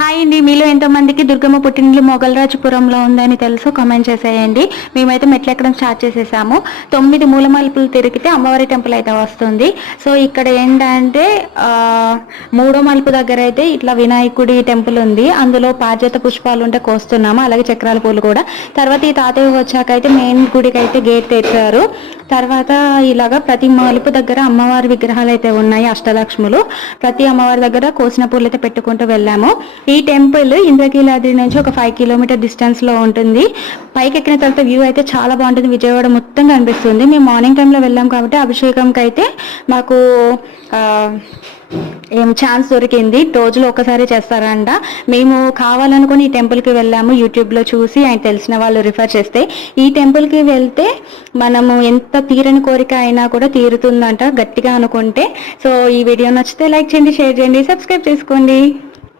Hi అండి, మీలో ఎంతమందికి దుర్గమ్మ పుట్టినిల్లు మొగలరాజపురంలో ఉందని తెలుసు కామెంట్ చేసేయండి. మేమైతే మెట్లు ఎక్కడం స్టార్ట్ చేసేసాము. 9 మూలమలుపులు తిరిగితే అమ్మవారి టెంపుల్ అయితే వస్తుంది. సో ఇక్కడ ఏంటంటే మూడో మలుపు దగ్గర అయితే ఇట్లా వినాయకుడి టెంపుల్ ఉంది. అందులో పారిజాత పుష్పాలు ఉంటే కోస్తున్నాము, అలాగే చక్రాల పూలు కూడా. తర్వాత ఈ తాతయ్య వచ్చాక అయితే మెయిన్ గుడికి అయితే గేట్ తెచ్చారు. తర్వాత ఇలాగా ప్రతి మలుపు దగ్గర అమ్మవారి విగ్రహాలు అయితే ఉన్నాయి, అష్టలక్ష్ములు. ప్రతి అమ్మవారి దగ్గర కోసిన పూలు అయితే పెట్టుకుంటూ వెళ్ళాము. ఈ టెంపుల్ ఇంద్రకీలాద్రి నుంచి ఒక 5 కిలోమీటర్ డిస్టెన్స్ లో ఉంటుంది. పైకి ఎక్కిన తర్వాత వ్యూ అయితే చాలా బాగుంటుంది, విజయవాడ మొత్తం కనిపిస్తుంది. మేము మార్నింగ్ టైంలో వెళ్ళాం కాబట్టి అభిషేకంకి అయితే మాకు ఛాన్స్ దొరికింది. రోజులో ఒకసారి చేస్తారంట. మేము కావాలనుకుని ఈ టెంపుల్కి వెళ్ళాము, యూట్యూబ్లో చూసి ఆయన తెలిసిన వాళ్ళు రిఫర్ చేస్తే. ఈ టెంపుల్కి వెళ్తే మనము ఎంత తీరని కోరిక అయినా కూడా తీరుతుందంట గట్టిగా అనుకుంటే. సో ఈ వీడియో నచ్చితే లైక్ చేయండి, షేర్ చేయండి, సబ్స్క్రైబ్ చేసుకోండి.